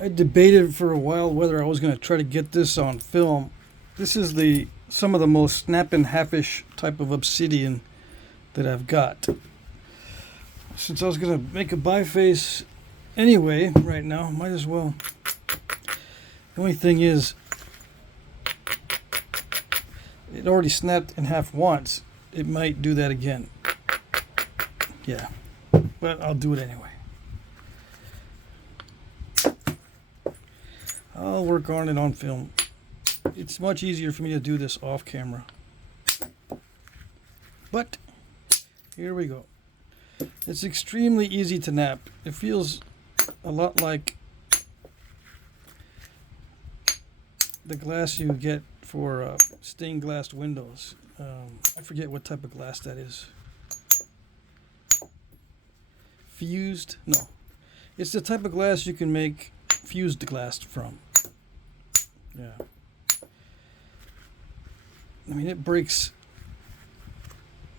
I debated for a while whether I was going to try to get this on film. This is some of the most Snapinhalf-ish type of obsidian that I've got. Since I was going to make a biface anyway right now, might as well. The only thing is, it already snapped in half once. It might do that again. Yeah, but I'll do it anyway. I'll work on it on film. It's much easier for me to do this off camera. But here we go. It's extremely easy to nap. It feels a lot like the glass you get for stained glass windows. I forget what type of glass that is. Fused? No. It's the type of glass you can make fused glass from. Yeah. I mean, it breaks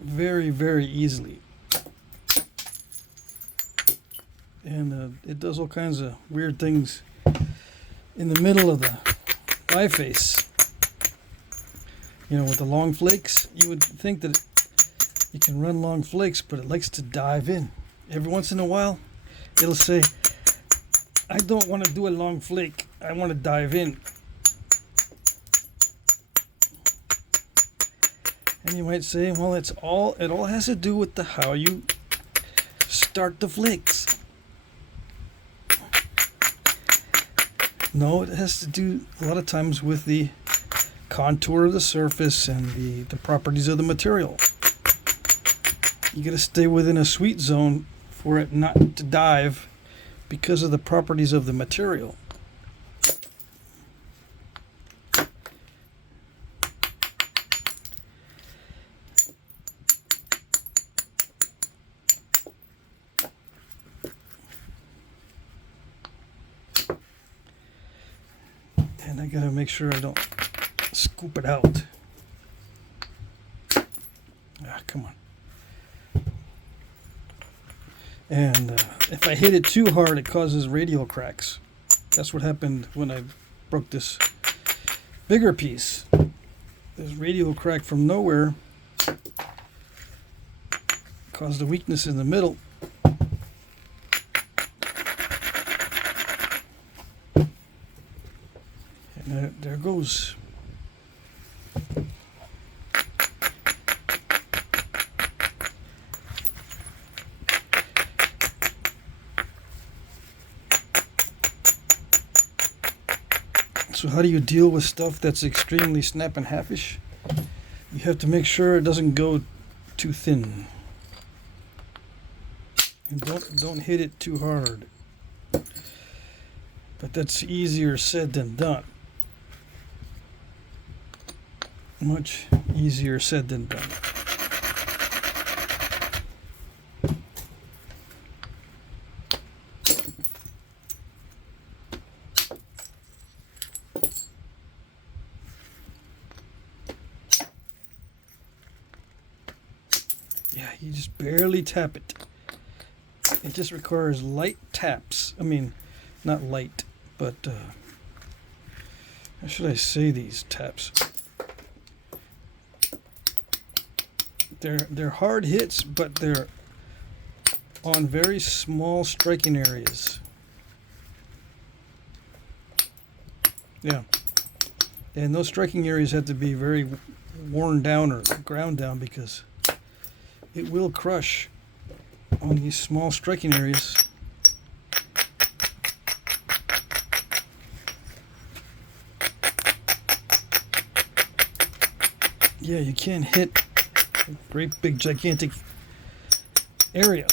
very, very easily. And it does all kinds of weird things in the middle of the biface. You know, with the long flakes, you would think that you can run long flakes, but it likes to dive in. Every once in a while, it'll say, I don't want to do a long flake. I want to dive in. And you might say, well, it all has to do with how you start the flakes. No, it has to do a lot of times with the contour of the surface and the properties of the material. You got to stay within a sweet zone for it not to dive because of the properties of the material. And I gotta make sure I don't scoop it out. Ah, come on. And if I hit it too hard, it causes radial cracks. That's what happened when I broke this bigger piece. This radial crack from nowhere caused a weakness in the middle. And there goes. So how do you deal with stuff that's extremely Snapinhalf-ish? You have to make sure it doesn't go too thin. And don't hit it too hard. But that's easier said than done. Much easier said than done. Yeah, you just barely tap it. It just requires light taps. I mean, not light, but how should I say these taps? They're hard hits, but they're on very small striking areas. Yeah. And those striking areas have to be very worn down or ground down because it will crush on these small striking areas. Yeah, you can't hit a great big gigantic area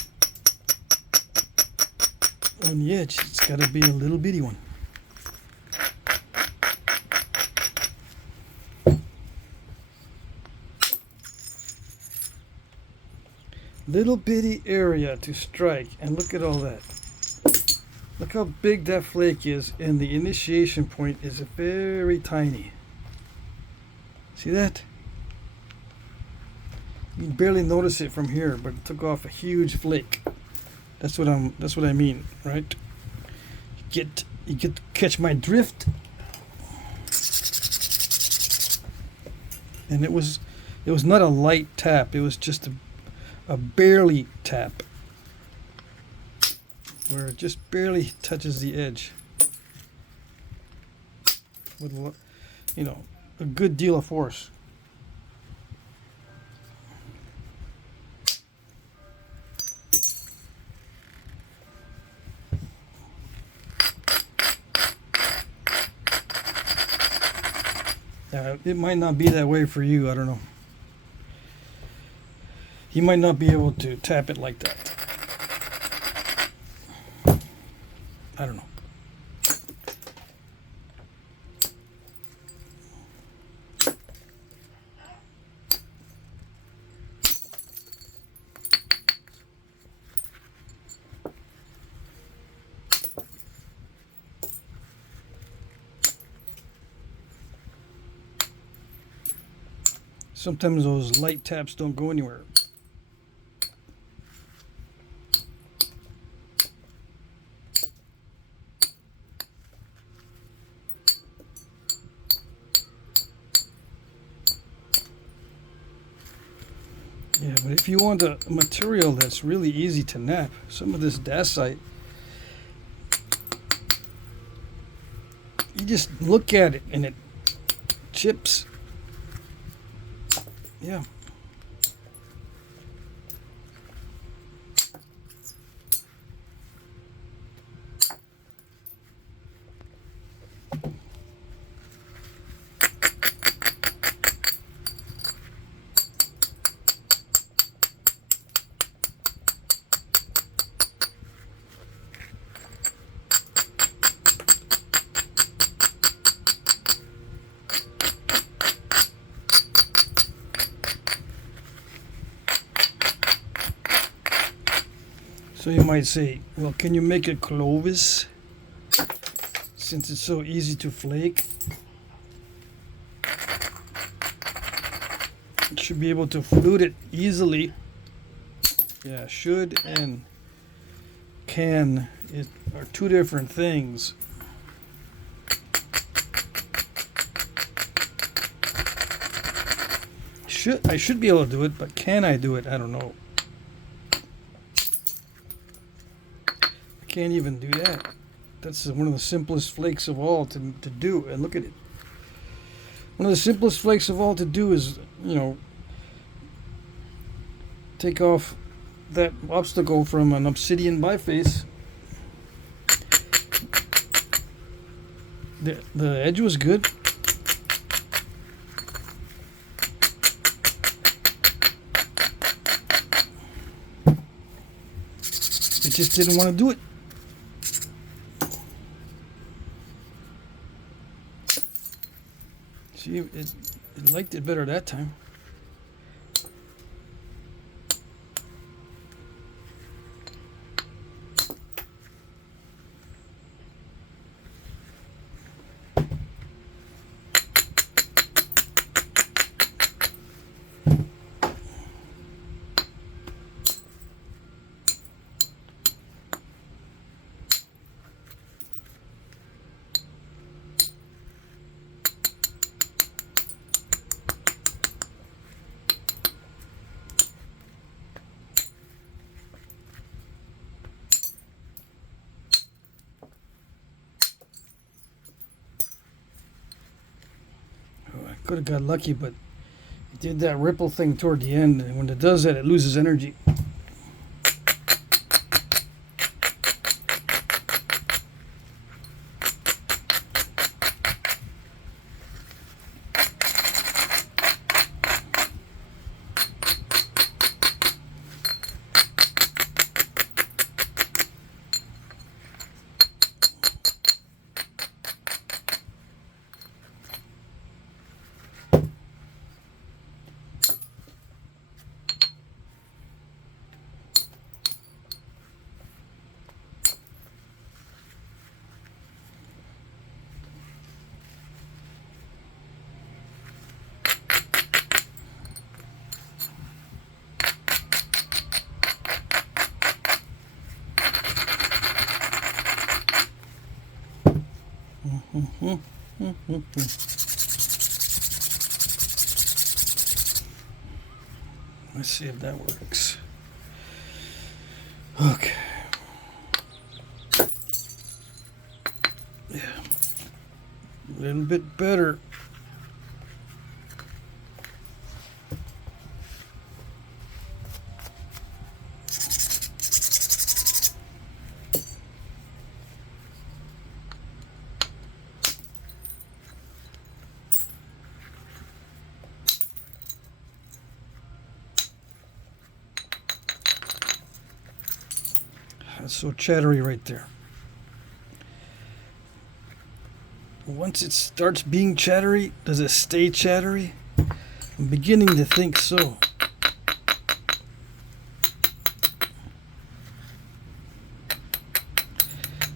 on the edge. It's got to be a little bitty one. Little bitty area to strike, and look at all that. Look how big that flake is, and the initiation point is very tiny. See that? You can barely notice it from here, but it took off a huge flake. That's what I mean, right? You get you get to catch my drift. And it was not a light tap, it was just a barely tap, where it just barely touches the edge with, you know, a good deal of force. It might not be that way for you, I don't know. You might not be able to tap it like that. I don't know. Sometimes those light taps don't go anywhere. Yeah, but if you want a material that's really easy to knap, some of this dacite, you just look at it and it chips. Yeah. So you might say, well, can you make a Clovis since it's so easy to flake? It should be able to flute it easily. Yeah, should and can are two different things. I should be able to do it, but can I do it? I don't know. Can't even do that. That's one of the simplest flakes of all to do. And look at it. One of the simplest flakes of all to do is, you know, take off that obstacle from an Obsidian biface. The edge was good. It just didn't want to do it. See, it liked it better that time. Could have got lucky, but it did that ripple thing toward the end, and when it does that, it loses energy. Let's see if that works. Okay. Yeah. A little bit better. That's so chattery right there. Once it starts being chattery, does it stay chattery? I'm beginning to think so.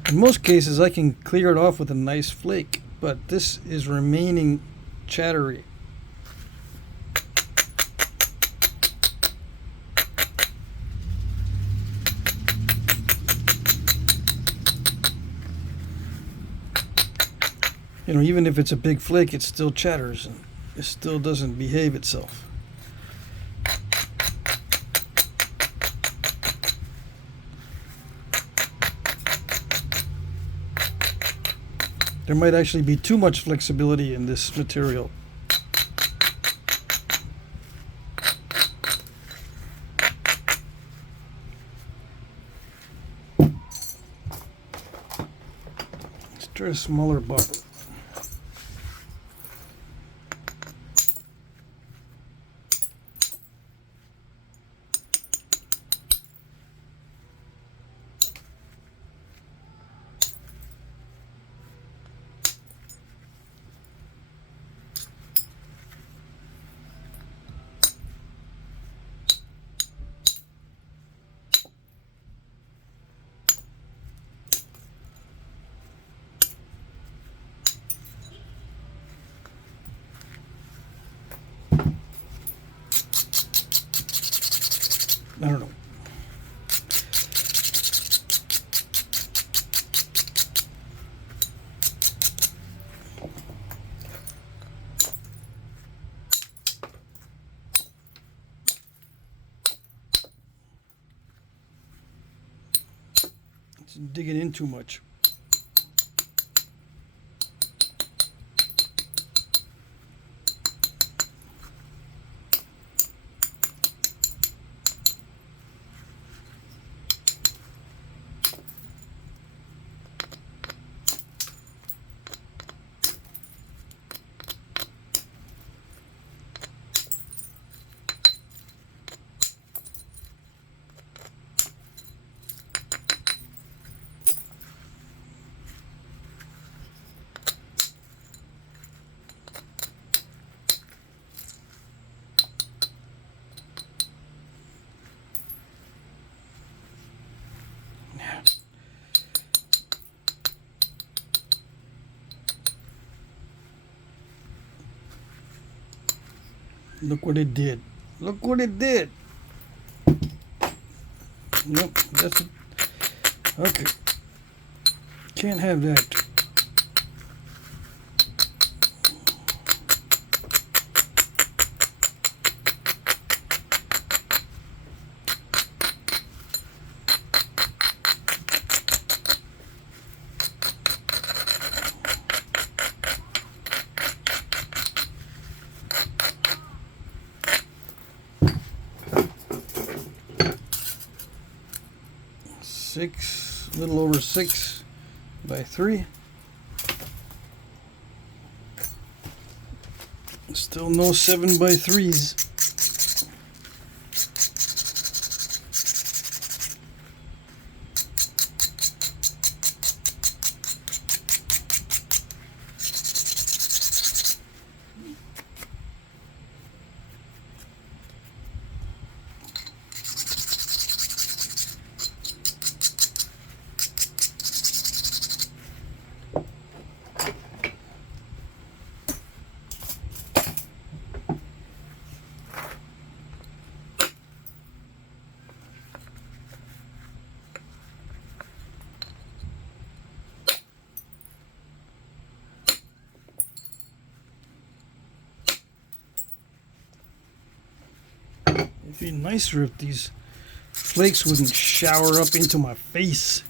In most cases, I can clear it off with a nice flake, but this is remaining chattery. You know, even if it's a big flake, it still chatters and it still doesn't behave itself. There might actually be too much flexibility in this material. Let's try a smaller bottle. I don't know. It's digging in too much. Look what it did. Look what it did. Nope, that's it. Okay. Can't have that. A little over 6 by 3. Still no 7 by 3s. It'd be nicer if these flakes wouldn't shower up into my face.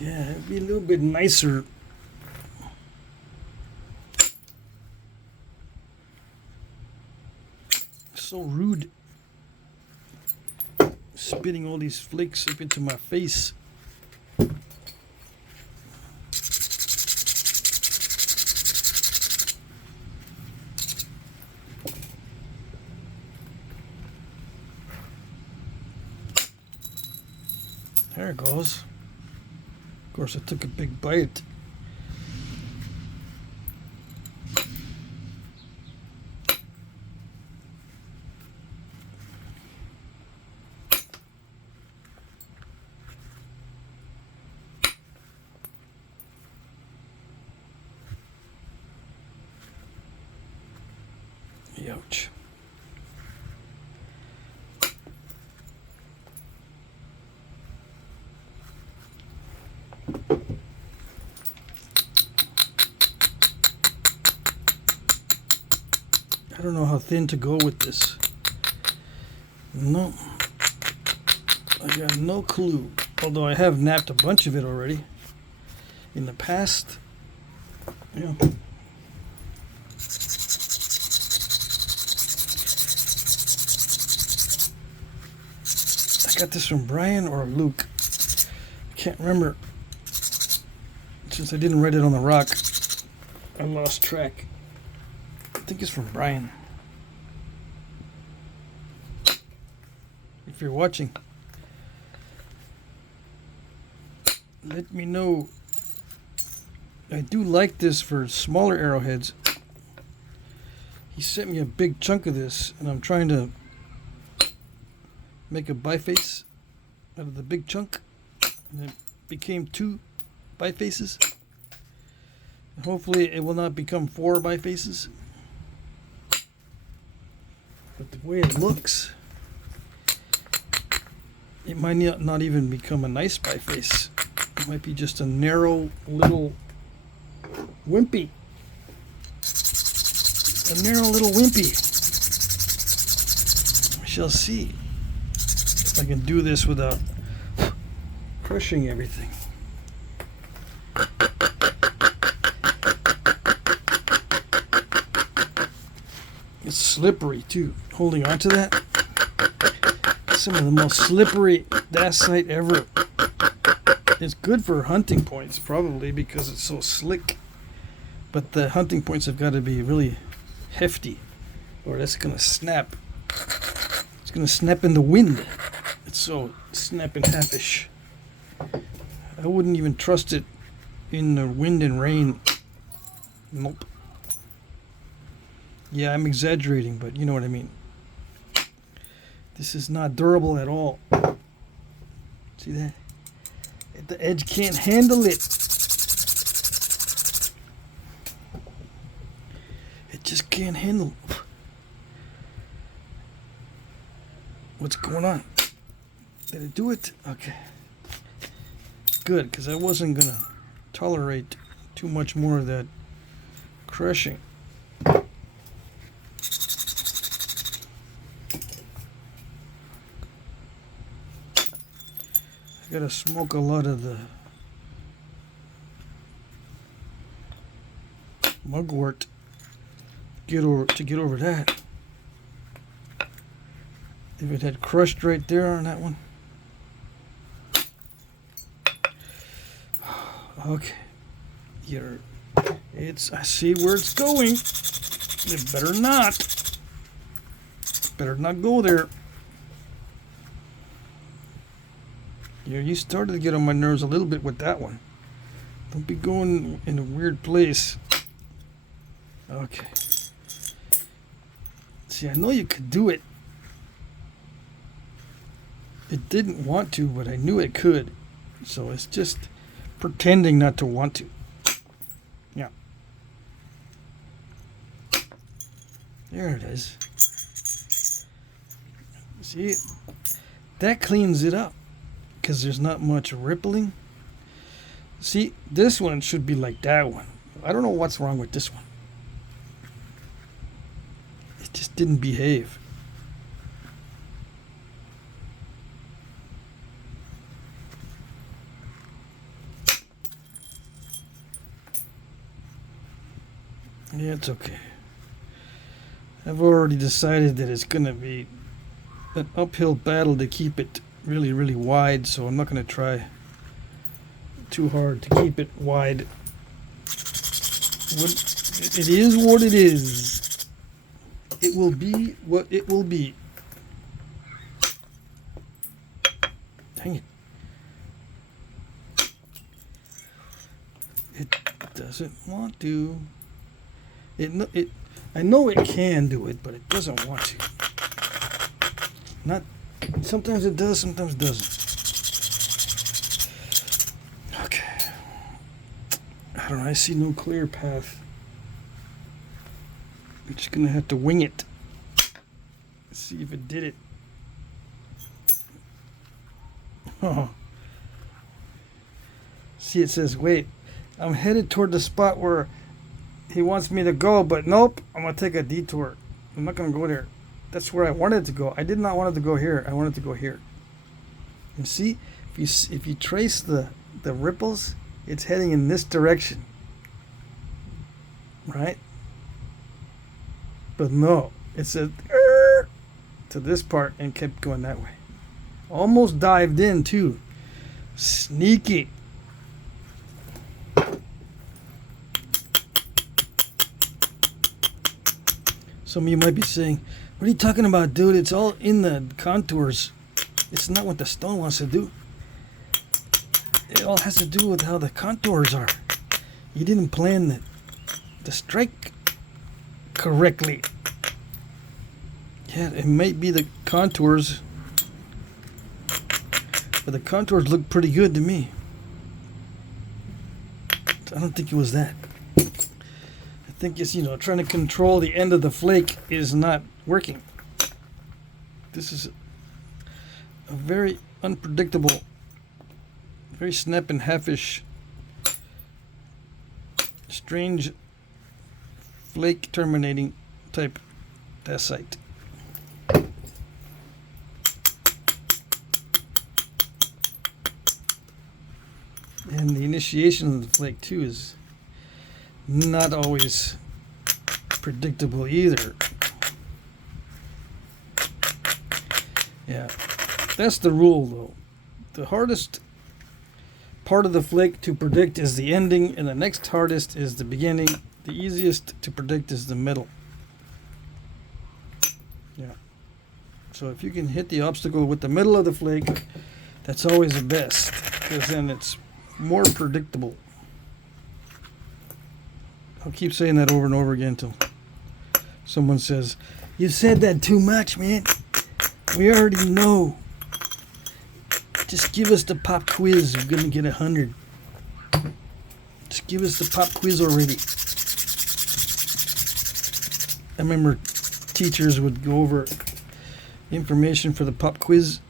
Yeah, it'd be a little bit nicer. So rude. Spitting all these flakes up into my face. There it goes. Of course, I took a big bite. Ouch. I don't know how thin to go with this. No. I got no clue. Although I have napped a bunch of it already in the past. Yeah. I got this from Brian or Luke. I can't remember. Since I didn't write it on the rock, I lost track. I think it's from Brian. If you're watching, let me know. I do like this for smaller arrowheads. He sent me a big chunk of this, and I'm trying to make a biface out of the big chunk, and it became 2 bifaces. Hopefully it will not become 4 bifaces. But the way it looks, it might not even become a nice biface. It might be just a narrow little wimpy. A narrow little wimpy. We shall see if I can do this without crushing everything. It's slippery too. Holding on to that. Some of the most slippery dacite ever. It's good for hunting points probably because it's so slick. But the hunting points have got to be really hefty or that's going to snap. It's going to snap in the wind. It's so Snapinhalf-ish. I wouldn't even trust it in the wind and rain. Nope. Yeah, I'm exaggerating, but you know what I mean. This is not durable at all. See that? The edge can't handle it. It just can't handle. What's going on? Did it do it? Okay. Good, because I wasn't going to tolerate too much more of that crushing. I gotta smoke a lot of the mugwort to get over that. If it had crushed right there on that one. Okay. Here. I see where it's going. It better not. Better not go there. Yeah, you started to get on my nerves a little bit with that one. Don't be going in a weird place. Okay. See, I know you could do it. It didn't want to, but I knew it could. So it's just pretending not to want to. Yeah. There it is. See, that cleans it up. Because there's not much rippling. See, this one should be like that one. I don't know what's wrong with this one. just didn't behave. Yeah, it's okay. I've already decided that it's going to be an uphill battle to keep it really, really wide, so I'm not going to try too hard to keep it wide. It is what it is. It will be what it will be. Dang it. It doesn't want to. I know it can do it, but it doesn't want to. Not. Sometimes it does, sometimes it doesn't. Okay. I don't know. I see no clear path. I'm just gonna have to wing it. See if it did it. Oh. See, it says, wait, I'm headed toward the spot where he wants me to go, but nope, I'm going to take a detour. I'm not going to go there. That's where I wanted to go. I did not want it to go here. I wanted to go here. And see, if you trace the ripples, it's heading in this direction. Right? But no, it said to this part and kept going that way. Almost dived in too. Sneaky. Some of you might be saying, what are you talking about, dude? It's all in the contours. It's not what the stone wants to do. It all has to do with how the contours are. You didn't plan the strike correctly. Yeah, it might be the contours, but the contours look pretty good to me. I don't think it was that. I think it's, trying to control the end of the flake is not working. This is a very unpredictable, very Snapinhalf-ish, strange flake terminating type dacite. And the initiation of the flake too is not always predictable either. Yeah, that's the rule though. The hardest part of the flake to predict is the ending, and the next hardest is the beginning. The easiest to predict is the middle. Yeah. So if you can hit the obstacle with the middle of the flake, that's always the best, because then it's more predictable. I'll keep saying that over and over again until someone says, you said that too much, man. We already know. Just give us the pop quiz. We're going to get 100. Just give us the pop quiz already. I remember teachers would go over information for the pop quiz.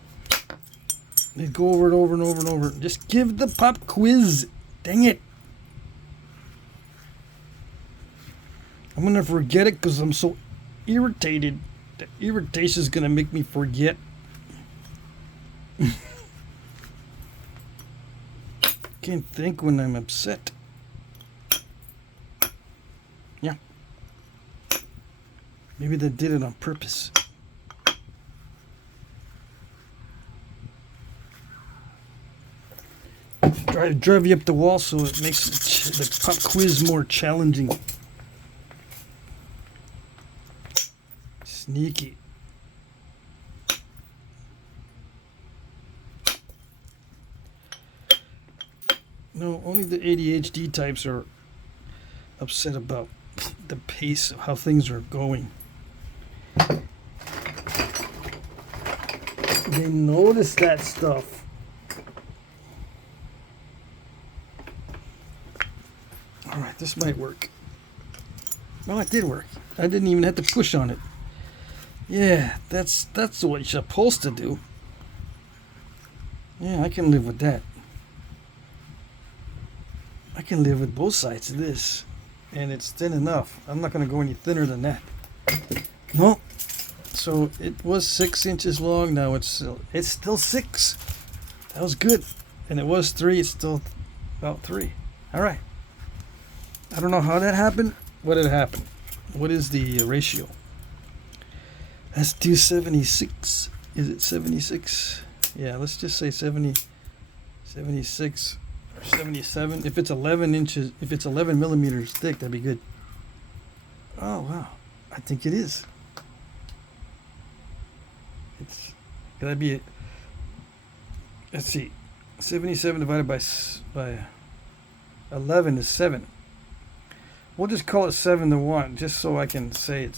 They'd go over it over and over and over. Just give the pop quiz. Dang it. I'm going to forget it because I'm so irritated. The irritation is going to make me forget. Can't think when I'm upset. Yeah. Maybe they did it on purpose. Drive you up the wall so it makes the pop quiz more challenging. Sneaky. No, only the ADHD types are upset about the pace of how things are going. They notice that stuff. Alright, this might work. No, it did work. I didn't even have to push on it. Yeah, that's what you're supposed to do. Yeah, I can live with that. I can live with both sides of this. And it's thin enough. I'm not going to go any thinner than that. No. So it was 6 inches long. Now it's still 6. That was good. And it was 3. It's still about 3. All right. I don't know how that happened. What did happen? What is the ratio? Let's do 76. Is it 76? Yeah, let's just say 70, 76 or 77. If it's 11 inches, if it's 11 millimeters thick, that'd be good. Oh, wow. I think it is. It's gonna be, let's see, 77 divided by 11 is 7. We'll just call it 7 to 1, just so I can say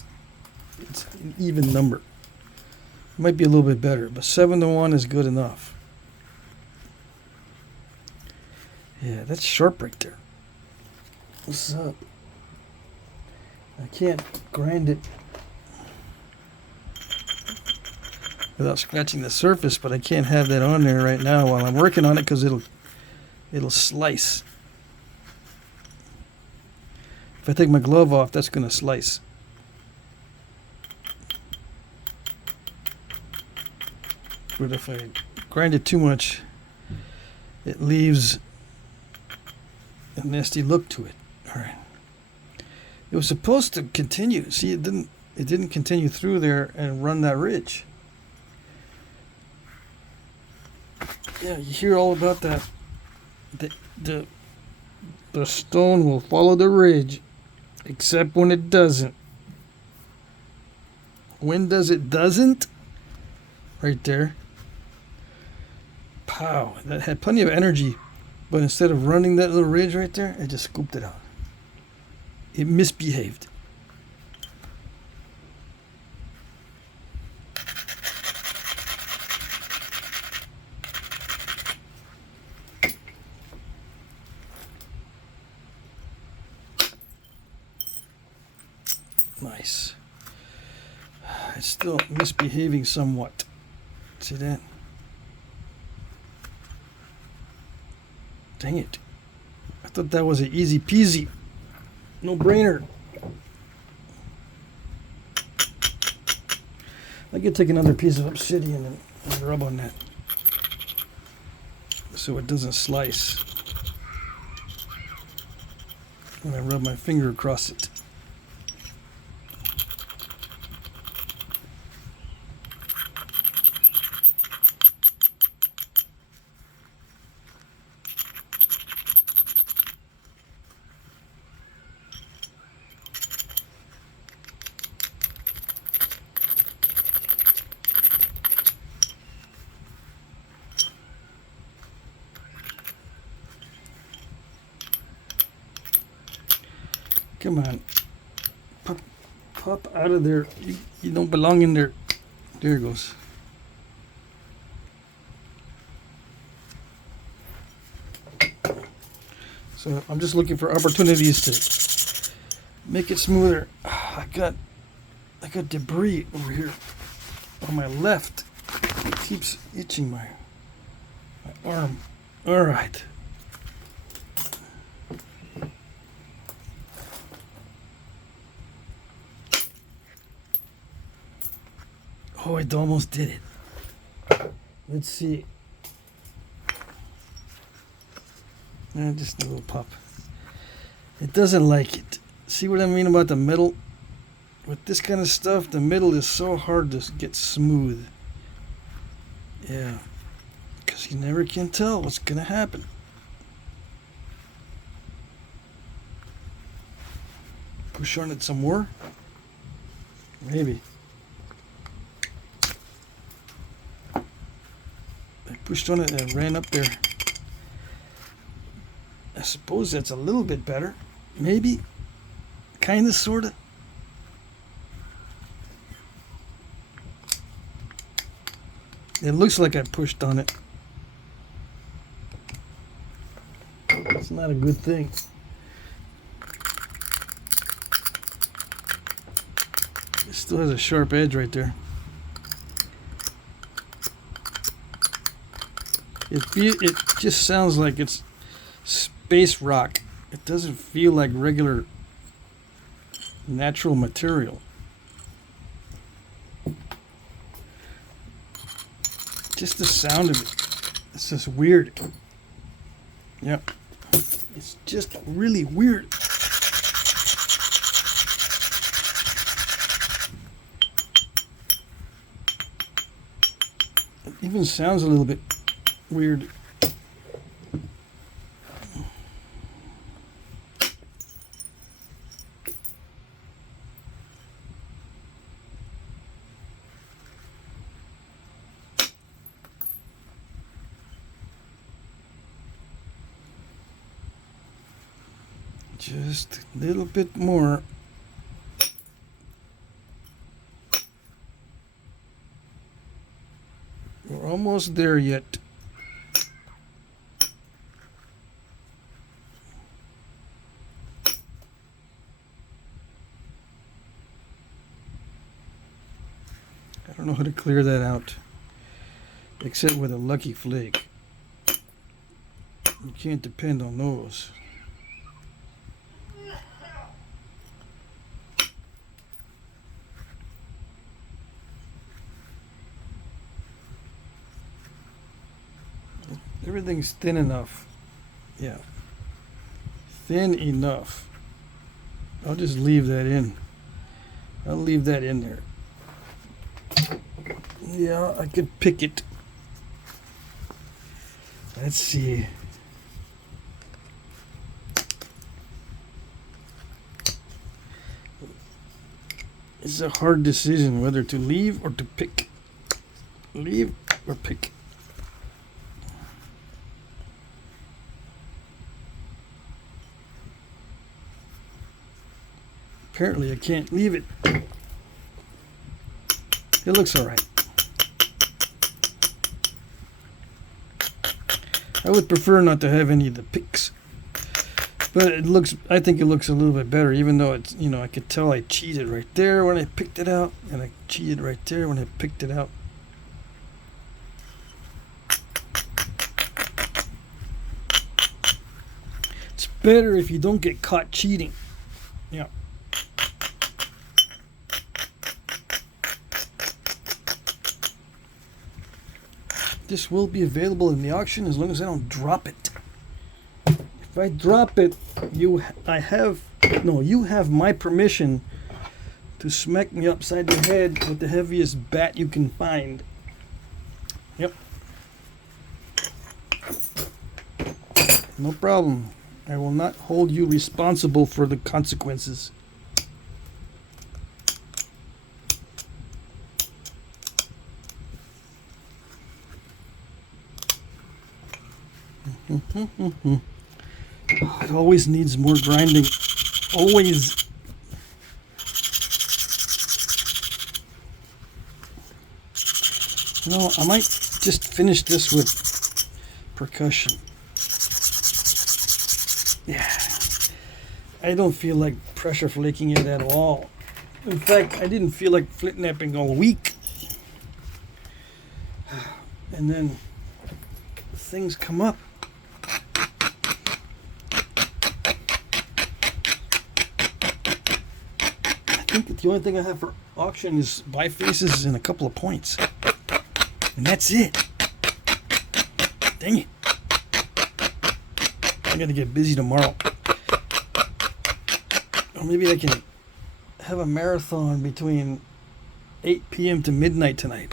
it's an even number. It might be a little bit better, but 7 to 1 is good enough. Yeah, that's sharp right there. What's up? I can't grind it without scratching the surface, but I can't have that on there right now while I'm working on it because it'll slice. If I take my glove off, that's going to slice. But if I grind it too much, it leaves a nasty look to it. All right. It was supposed to continue. See, it didn't continue through there and run that ridge. Yeah, you hear all about that. The stone will follow the ridge, except when it doesn't. When does it doesn't? Right there. Pow. That had plenty of energy, but instead of running that little ridge right there, it just scooped it out. It misbehaved. Nice. It's still misbehaving somewhat. See that? Dang it. I thought that was an easy peasy. No brainer. I could take another piece of obsidian and rub on that so it doesn't slice when I rub my finger across it. Come on. Pop out of there. You don't belong in there. There it goes. So I'm just looking for opportunities to make it smoother. I got debris over here on my left. It keeps itching my arm. All right. Oh, it almost did it. Let's see. Just a little pop. It doesn't like it. See what I mean about the metal? With this kind of stuff, the metal is so hard to get smooth. Yeah. Because you never can tell what's going to happen. Push on it some more? Maybe. Pushed on it and it ran up there. I suppose that's a little bit better. Maybe. Kinda, sorta. It looks like I pushed on it. It's not a good thing. It still has a sharp edge right there. It just sounds like it's space rock. It doesn't feel like regular natural material. just the sound of it. It's just weird. Yep. It's just really weird. It even sounds a little bit weird. Just a little bit more. We're almost there yet. I don't know how to clear that out, except with a lucky flake. You can't depend on those. Everything's thin enough. Yeah. Thin enough. I'll just leave that in. I'll leave that in there. Yeah, I could pick it. Let's see. It's a hard decision whether to leave or to pick. Leave or pick. Apparently I can't leave it. It looks alright. I would prefer not to have any of the picks. But it looks, I think it looks a little bit better, even though it's, you know, I could tell I cheated right there when I picked it out, and I cheated right there when I picked it out. It's better if you don't get caught cheating. Yeah. This will be available in the auction as long as I don't drop it. If I drop it, you have my permission to smack me upside the head with the heaviest bat you can find. Yep. No problem. I will not hold you responsible for the consequences. It always needs more grinding. Always. You know, I might just finish this with percussion. Yeah. I don't feel like pressure flaking it at all. In fact, I didn't feel like Flintknapping all week. And then things come up. I think the only thing I have for auction is bifaces and a couple of points. And that's it. Dang it. I gotta get busy tomorrow. Or maybe I can have a marathon between 8 p.m. to midnight tonight.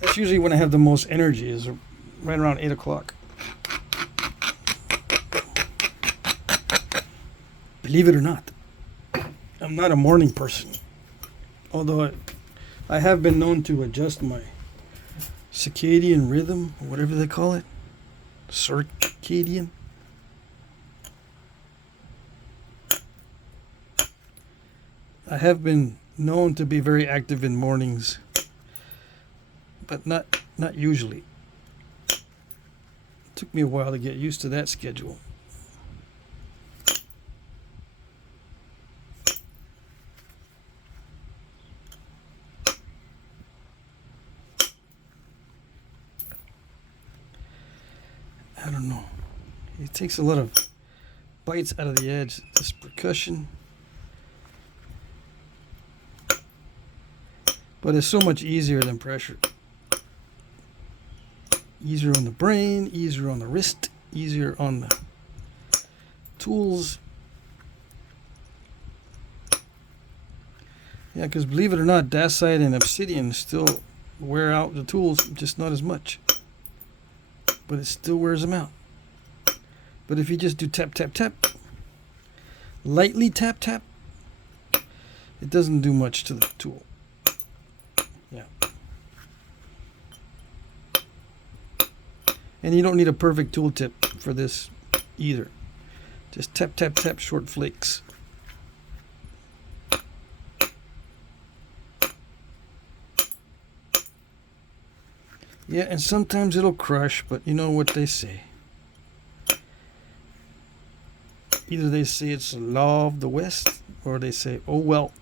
That's usually when I have the most energy, is right around 8 o'clock. Believe it or not, I'm not a morning person. Although I have been known to adjust my circadian rhythm, or whatever they call it. Circadian. I have been known to be very active in mornings, but not usually. It took me a while to get used to that schedule. I don't know. It takes a lot of bites out of the edge. This percussion. But it's so much easier than pressure. Easier on the brain, easier on the wrist, easier on the tools. Yeah, because believe it or not, Dacite and Obsidian still wear out the tools, just not as much. But it still wears them out. But if you just do tap, tap, tap, lightly tap, tap, it doesn't do much to the tool. Yeah. And you don't need a perfect tool tip for this either. Just tap, tap, tap, short flakes. Yeah, and sometimes it'll crush, but you know what they say. Either they say it's the law of the West, or they say, oh well.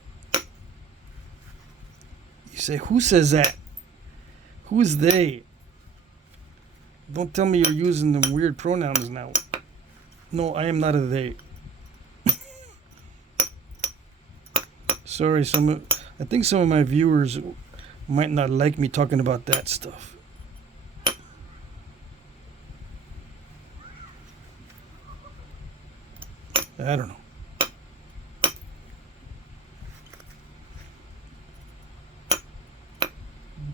You say, who says that? Who's they? Don't tell me you're using them weird pronouns now. No, I am not a they. Sorry, I think some of my viewers might not like me talking about that stuff. I don't know.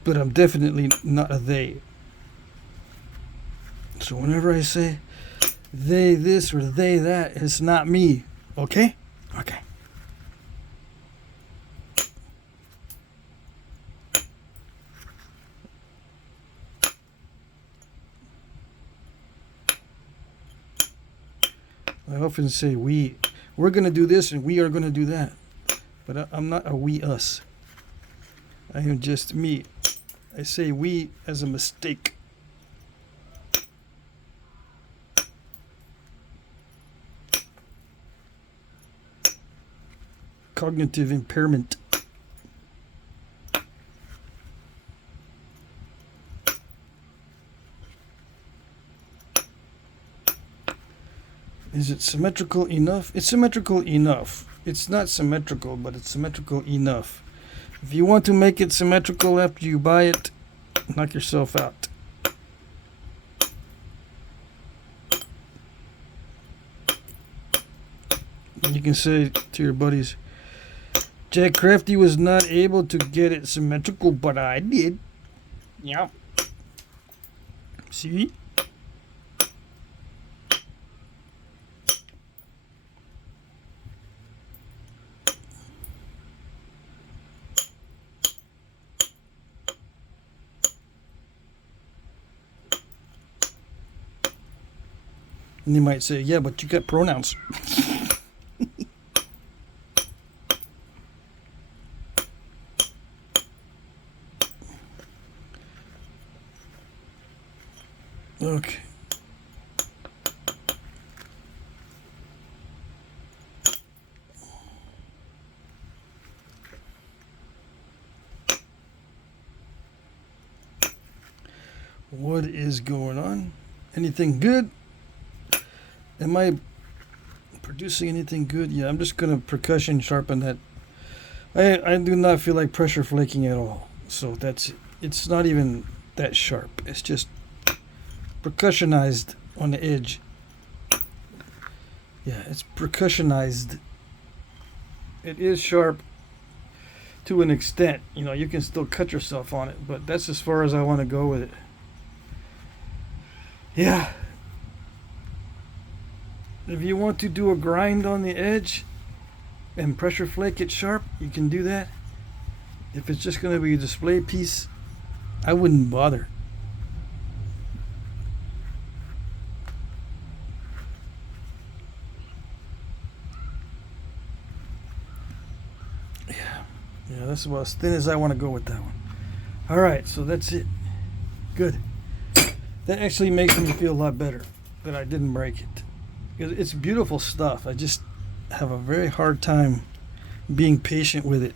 But I'm definitely not a they. So whenever I say they this or they that, it's not me. Okay? Okay. I often say we're going to do this and we are going to do that. But I'm not a we us. I am just me. I say we as a mistake. Cognitive impairment. Is it symmetrical enough? It's symmetrical enough. It's not symmetrical, but it's symmetrical enough. If you want to make it symmetrical after you buy it, knock yourself out. And you can say to your buddies, Jack Crafty was not able to get it symmetrical, but I did. Yeah. See? And you might say, yeah, but you got pronouns. Okay. What is going on? Anything good? Am I producing anything good? Yeah, I'm just going to percussion sharpen that. I do not feel like pressure flaking at all. So that's it. It's not even that sharp. It's just percussionized on the edge. Yeah, it's percussionized. It is sharp to an extent. You know, you can still cut yourself on it, but that's as far as I want to go with it. Yeah. If you want to do a grind on the edge and pressure flake it sharp, you can do that. If it's just going to be a display piece, I wouldn't bother. Yeah, that's about as thin as I want to go with that one. Alright, so that's it. Good. That actually makes me feel a lot better that I didn't break it. It's beautiful stuff. I just have a very hard time being patient with it.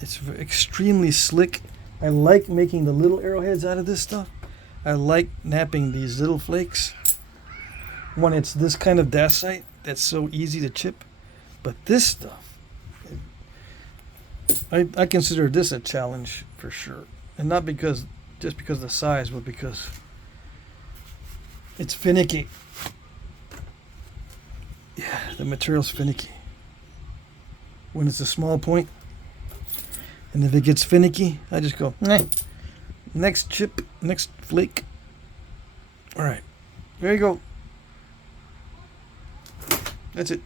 It's extremely slick. I like making the little arrowheads out of this stuff. I like knapping these little flakes when it's this kind of dacite that's so easy to chip. But this stuff, I consider this a challenge for sure, and not just because of the size, but because it's finicky. Yeah, the material's finicky. When it's a small point, and if it gets finicky, I just go, next chip, next flake. All right, there you go. That's it.